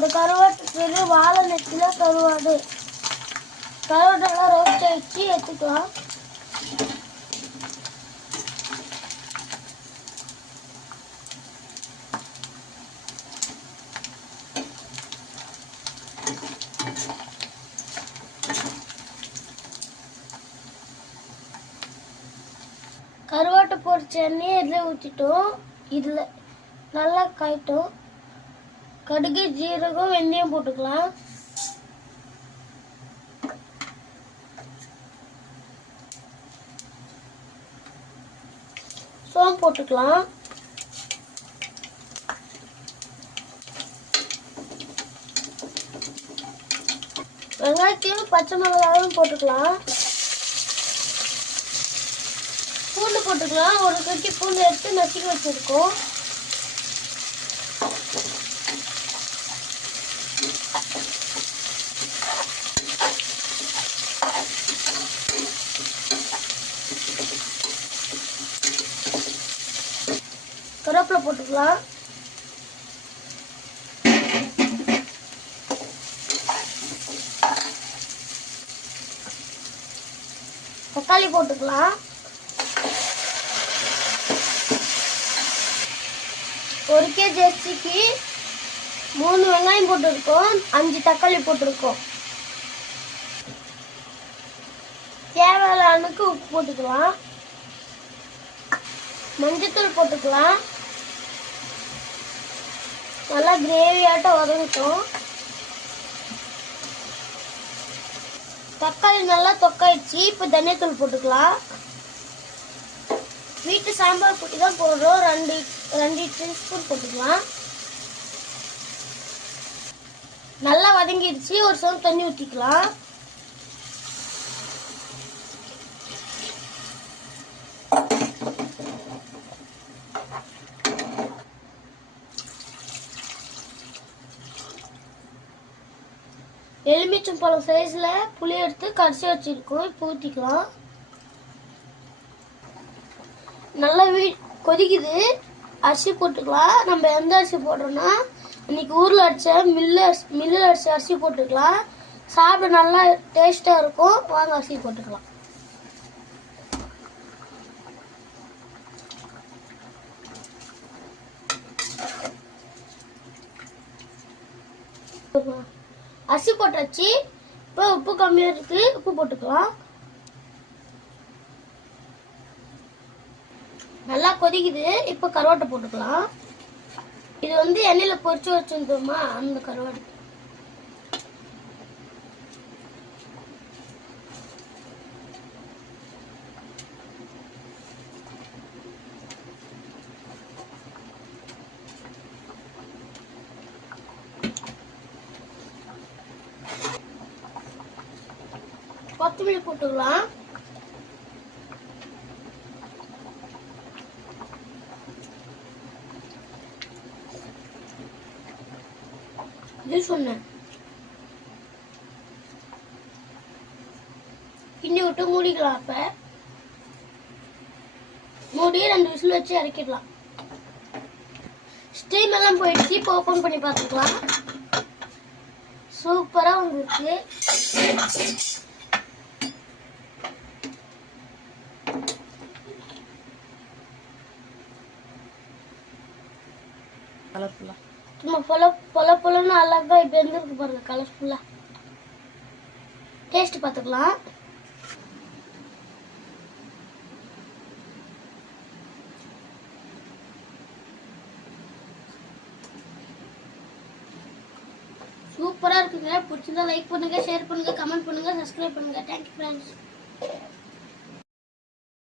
இந்த கருவாட்டு பேரு வாழை நெத்தில கருவாடு. கருவாடெல்லாம் ரோஸ்ட் ஆயிடுச்சு, எடுத்துக்கலாம். கருவாட்டு பொரிச்ச எண்ணெயை இதில் ஊற்றிட்டோம். இதில் நல்லா காய்ட்டும். கடுகு, ஜீரகம், வெந்தயம் போட்டுக்கலாம். சோம்பு போட்டுக்கலாம். வெங்காயத்தையும் பச்சை மிளகாயும் போட்டுக்கலாம். பூண்டு போட்டுக்கலாம். ஒரு கட்டி பூண்டு எடுத்து நசுக்கி வச்சிருக்கோம். கருவேப்பிலை போட்டுக்கலாம். தக்காளி போட்டுக்கலாம். ஒரு கேஜி அரிசிக்கு 3 வெங்காயம் போட்டிருக்கோம், 5 தக்காளி போட்டிருக்கோம். தேவையான அளவுக்கு உப்பு போட்டுக்கலாம். மஞ்சத்தூள் போட்டுக்கலாம். நல்லா கிரேவியாட்டம் வதங்கட்டும். தக்காளி நல்லா தொக்காயிடுச்சு. இப்போ தனியாத்தூள் போட்டுக்கலாம். வீட்டு சாம்பார் பொடி தான் போடுறோம். 2 டீஸ்பூன் போட்டுக்கலாம். நல்லா வதங்கிடுச்சு. ஒரு சொம்பு தண்ணி ஊற்றிக்கலாம். எலுமிச்சம்பழம் சைஸ்ல புளி எடுத்து கரைச்சி வச்சிருக்கோம். இப்போ ஊற்றிக்கலாம். நல்லா கொதிக்குது. அரிசி போட்டுக்கலாம். நம்ம எந்த அரிசி போடுறோம்னா இன்னைக்கு ஊரில் அடிச்ச மில்லில் அடிச்ச அரிசி போட்டுக்கலாம். சாப்பிட நல்லா டேஸ்டாக இருக்கும். வாங்க அரிசி போட்டுக்கலாம். அரிசி போட்டாச்சு. இப்போ உப்பு கம்மியாக இருக்கு, உப்பு போட்டுக்கலாம். நல்லா கொதிக்குது. இப்போ கருவாட்டை போட்டுக்கலாம். இது வந்து எண்ணெயில பொரிச்சு வச்சிருந்தோமா அந்த கருவாடு. கொத்தமல்லி போட்டுக்கலாம். இது சொன்னேன். கிண்டி விட்டு மூடிக்கலாம். அப்ப மூடி 2 விசில் வச்சு இறக்கிடலாம். ஸ்டீம் எல்லாம் போயிடுச்சு. இப்போ ஓபன் பண்ணி பார்த்துக்கலாம். சூப்பரா வந்துருக்கு. கலர்ஃபுல்லா சும்மா பொலன்னு அழகா இப்போ இருந்திருக்கு பாருங்க. கலர்ஃபுல்லா. டேஸ்ட் பார்த்துக்கலாம். சூப்பரா இருக்குங்க. பிடிச்சிருந்தா லைக் பண்ணுங்க, ஷேர் பண்ணுங்க, கமெண்ட் பண்ணுங்க, சப்ஸ்கிரைப் பண்ணுங்க. Thank you friends.